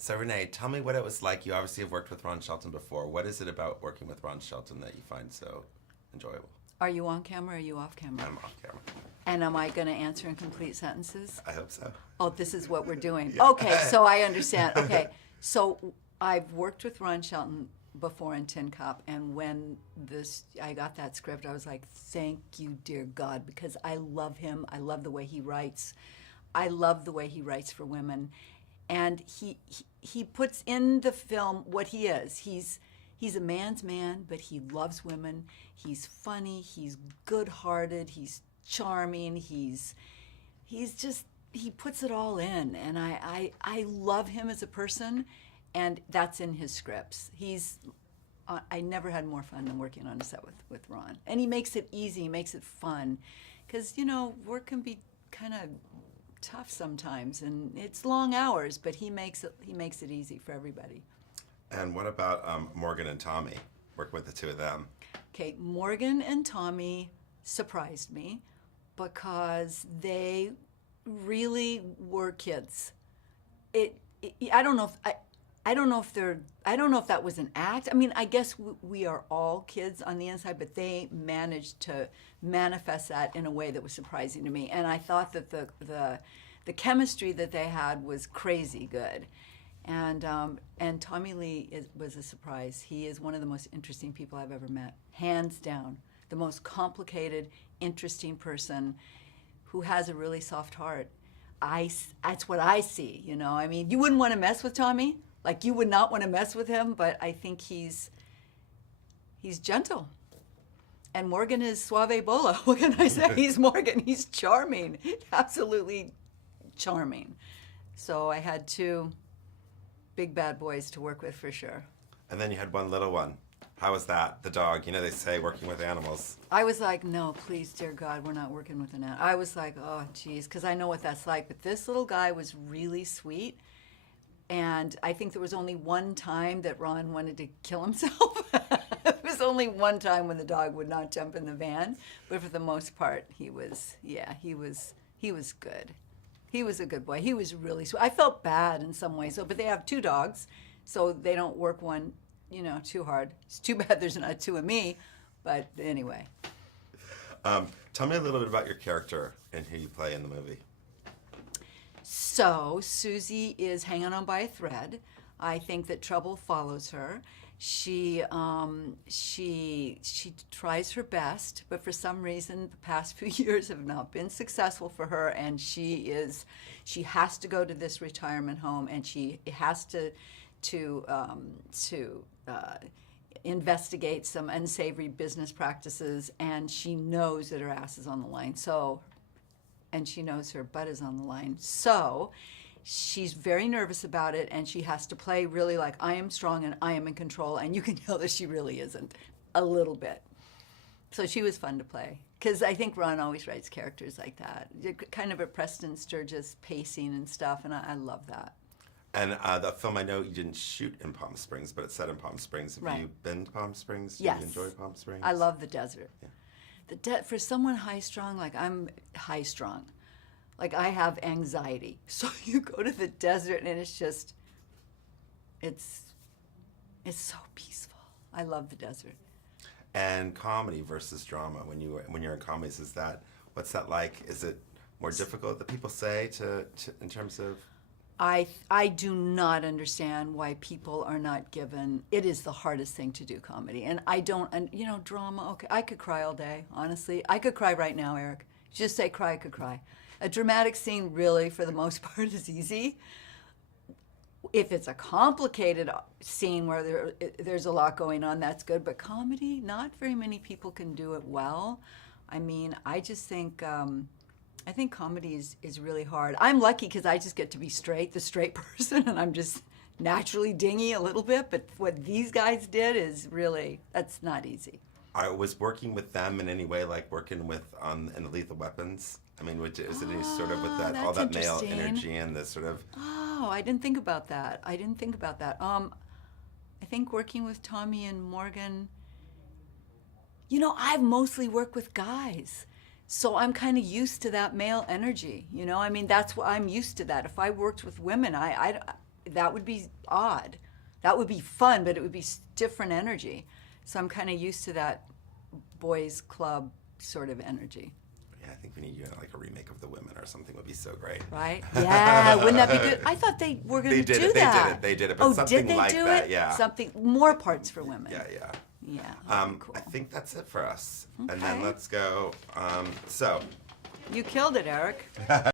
So Renee, tell me what it was like. You obviously have worked with Ron Shelton before. What is it about working with Ron Shelton that you find so enjoyable? Are you on camera or are you off camera? I'm off camera. And am I going to answer in complete sentences? I hope so. Oh, this is what we're doing. Yeah. Okay, so I understand. Okay, so I've worked with Ron Shelton before in Tin Cup, and when I got that script, I was like, thank you, dear God, because I love him. I love the way he writes. I love the way he writes for women. And he puts in the film what he is. He's a man's man, but he loves women. He's funny. He's good-hearted. He's charming. He puts it all in, and I love him as a person, and that's in his scripts. I never had more fun than working on a set with Ron, and he makes it easy. He makes it fun, because work can be kind of tough sometimes, and it's long hours, but he makes it easy for everybody. And what about Morgan and Tommy? Working with the two of them. Okay, Morgan and Tommy surprised me because they really were kids. I don't know if that was an act. I mean, I guess we are all kids on the inside, but they managed to manifest that in a way that was surprising to me. And I thought that the chemistry that they had was crazy good. And Tommy Lee was a surprise. He is one of the most interesting people I've ever met, hands down. The most complicated, interesting person who has a really soft heart. That's what I see, I mean, you wouldn't want to mess with Tommy. Like, you would not want to mess with him, but I think he's gentle. And Morgan is suave bola. What can I say? He's Morgan. He's charming. Absolutely charming. So I had two big bad boys to work with for sure. And then you had one little one. How was that? The dog. They say working with animals. I was like, no, please, dear God, we're not working with an animal. I was like, oh, geez, because I know what that's like. But this little guy was really sweet. And I think there was only one time that Ron wanted to kill himself. There was only one time when the dog would not jump in the van. But for the most part, he was good. He was a good boy. He was really sweet. I felt bad in some ways, but they have two dogs, so they don't work one too hard. It's too bad there's not two of me, but anyway. Tell me a little bit about your character and who you play in the movie. So SUZIE is hanging on by a thread. I think that trouble follows her. She tries her best, but for some reason the past few years have not been successful for her, and she has to go to this retirement home, and she has to investigate some unsavory business practices, and she knows that her ass is on the line. And she knows her butt is on the line. So she's very nervous about it, and she has to play really like, I am strong and I am in control, and you can tell that she really isn't, a little bit. So she was fun to play, because I think Ron always writes characters like that, kind of a Preston Sturges pacing and stuff, and I love that. And the film, I know you didn't shoot in Palm Springs, but it's set in Palm Springs. Have you been to Palm Springs? Yes. Do you enjoy Palm Springs? I love the desert. Yeah. For someone high-strung, like I'm high-strung, like I have anxiety. So you go to the desert and it's so peaceful. I love the desert. And comedy versus drama, when you're in comedies, what's that like? Is it more difficult that people say in terms of? I do not understand why people are not given. It is the hardest thing to do, comedy, and I don't. And drama. Okay, I could cry all day. Honestly, I could cry right now, Eric. Just say cry, I could cry. A dramatic scene, really, for the most part, is easy. If it's a complicated scene where there's a lot going on, that's good. But comedy, not very many people can do it well. I mean, I just think. I think comedy is really hard. I'm lucky because I just get to be the straight person, and I'm just naturally dingy a little bit. But what these guys did is really, that's not easy. I was working with them in any way, like working with in the Lethal Weapons. I mean, is it any sort of with that all that male energy and this sort of? Oh, I didn't think about that. I think working with Tommy and Morgan. I've mostly worked with guys. So I'm kind of used to that male energy, I mean, that's what I'm used to that. If I worked with women, that would be odd. That would be fun, but it would be different energy. So I'm kind of used to that boys club sort of energy. Yeah, I think we need like a remake of The Women or something would be so great. Right? Yeah, wouldn't that be good? I thought they were going to do that. They did it, but something did they like do that, it? yeah. Something, more parts for women. Yeah. Yeah, that'd be cool. I think that's it for us. Okay. And then let's go. So. You killed it, Eric.